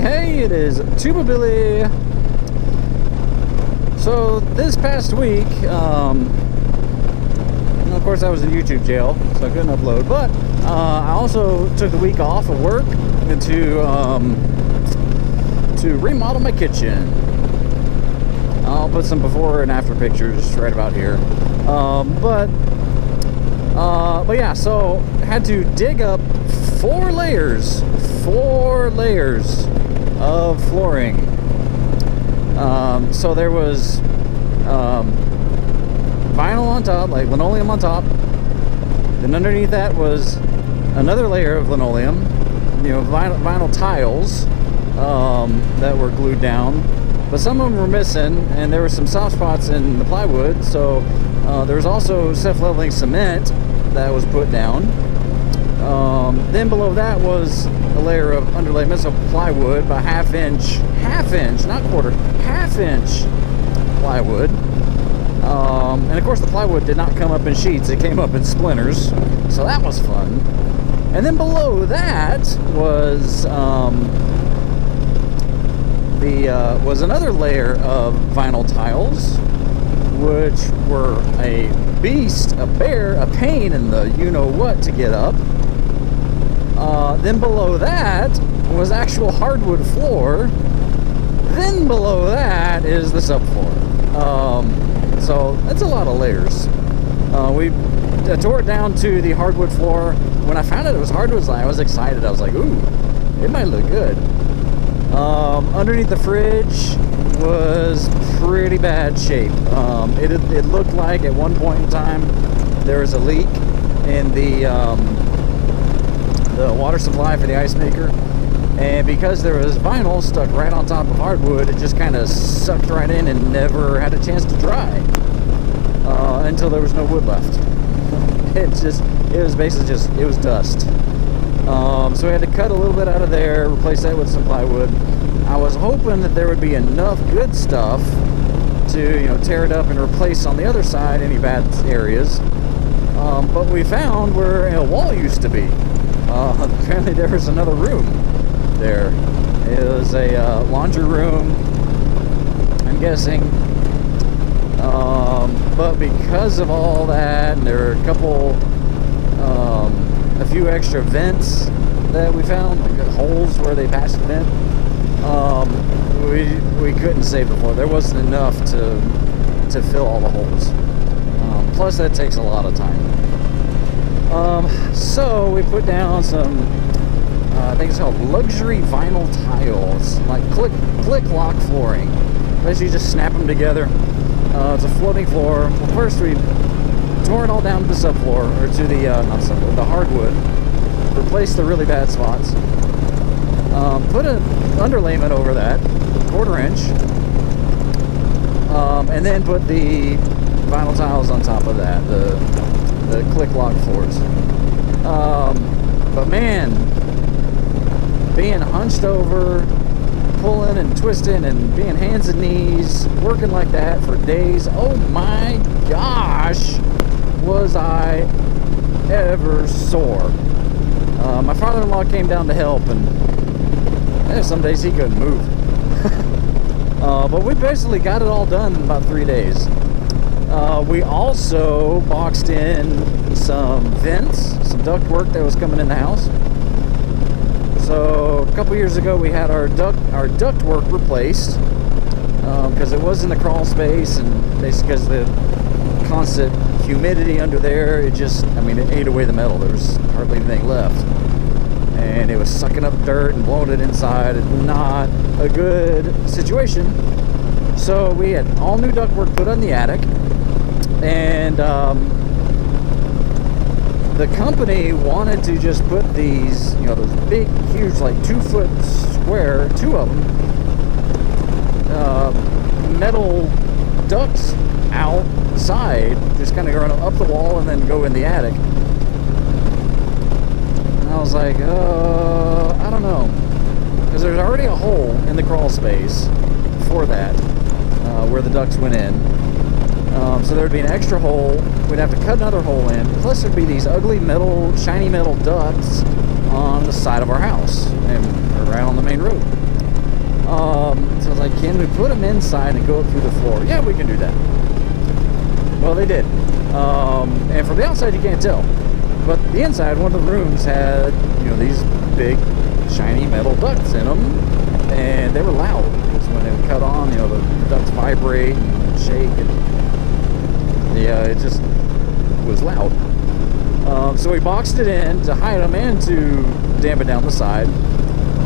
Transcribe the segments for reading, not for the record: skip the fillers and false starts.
Hey, it is Tuba Billy. So this past week, of course I was in YouTube jail, so I couldn't upload, but I also took the week off of work to remodel my kitchen. I'll put some before and after pictures right about here. But yeah, so had to dig up four layers of flooring. So there was vinyl on top, like linoleum on top. Then underneath that was another layer of linoleum, vinyl tiles that were glued down. But some of them were missing, and there were some soft spots in the plywood. So there was also self-leveling cement that was put down. Then below that was a layer of underlayment of plywood, about half inch, not quarter, half inch plywood. And of course the plywood did not come up in sheets, it came up in splinters. So that was fun. And then below that was was another layer of vinyl tiles, which were a beast, a bear, a pain in the you-know-what to get up. Then below that was actual hardwood floor. Then below that is the subfloor. So that's a lot of layers. We tore it down to the hardwood floor. When I found out it was hardwood, I was excited. I was like, ooh, it might look good. Underneath the fridge was pretty bad shape. It looked like at one point in time there was a leak in the water supply for the ice maker, and because there was vinyl stuck right on top of hardwood, it just kind of sucked right in and never had a chance to dry until there was no wood left. It was basically it was dust. So we had to cut a little bit out of there, replace that with some plywood. I was hoping that there would be enough good stuff to tear it up and replace on the other side any bad areas. But we found where a wall used to be. Apparently there was another room there. It was a laundry room, I'm guessing. But because of all that, and there were a few extra vents that we found, like holes where they passed the vent. We couldn't save the floor. There wasn't enough to fill all the holes. Plus that takes a lot of time. So we put down some, I think it's called luxury vinyl tiles, like click lock flooring. Basically just snap them together. It's a floating floor. Well, first we tore it all down to the subfloor, or to the, not subfloor, the hardwood. Replaced the really bad spots. Put an underlayment over that, 1/4 inch. And then put the vinyl tiles on top of that, the click lock floors. But man, being hunched over, pulling and twisting and being hands and knees, working like that for days, oh my gosh, was I ever sore. My father-in-law came down to help, and some days he couldn't move. But we basically got it all done in about 3 days. We also boxed in some vents, some duct work that was coming in the house. So a couple years ago we had our duct work replaced because it was in the crawl space, and basically because the constant humidity under there, it ate away the metal. There was hardly anything left, and it was sucking up dirt and blowing it inside. Not a good situation. So we had all new ductwork put on the attic, and the company wanted to just put these, those big, huge, like 2 foot square, 2 of them, metal ducts outside, just kind of run up the wall and then go in the attic. And I was like, I don't know, because there's already a hole in the crawl space for that, where the ducts went in. So there'd be an extra hole. We'd have to cut another hole in. Plus there'd be these ugly metal, shiny metal ducts on the side of our house and right on the main road. So I was like, can we put them inside and go up through the floor? Yeah, we can do that. Well, they did. And from the outside, you can't tell. But the inside, one of the rooms had, these big, shiny metal ducts in them. And they were loud. Because when it would cut on, the ducts vibrate and shake. And yeah, it just was loud. So we boxed it in to hide them and to dampen down the side.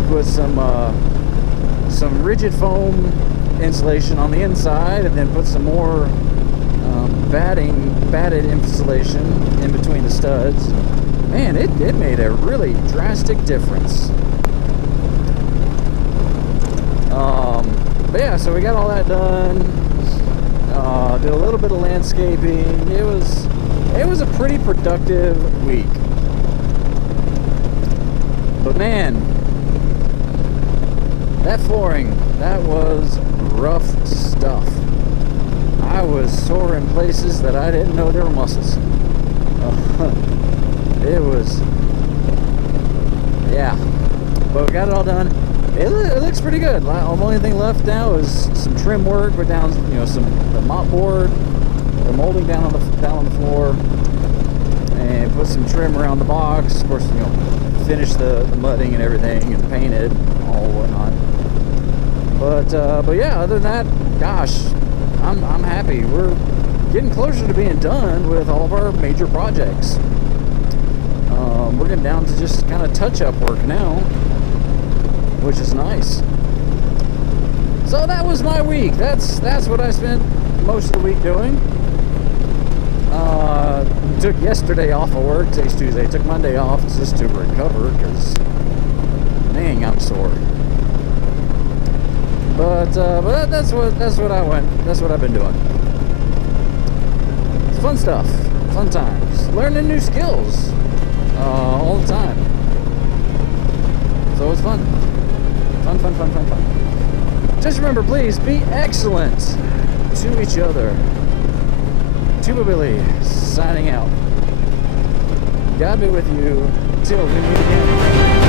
Put some rigid foam insulation on the inside, and then put some more batted insulation in between the studs. Man, it made a really drastic difference. But yeah, so we got all that done. Did a little bit of landscaping. It was a pretty productive week. But man, that flooring, that was rough stuff. I was sore in places that I didn't know there were muscles. It was, yeah. But we got it all done. It looks pretty good. The only thing left now is some trim work. We're down, the mop board, the molding down on the floor, and put some trim around the box. Of course, finish the mudding and everything, and paint it, all whatnot. But yeah, other than that, gosh, I'm happy. We're getting closer to being done with all of our major projects. We're getting down to just kind of touch-up work now, which is nice. So that was my week. That's what I spent most of the week doing. Took yesterday off of work. Today's Tuesday. Took Monday off just to recover because, dang, I'm sore. But that's what I went. That's what I've been doing. It's fun stuff, fun times, learning new skills all the time. So it's fun. Just remember, please be excellent to each other. Tuba Billy signing out. God be with you till we meet again.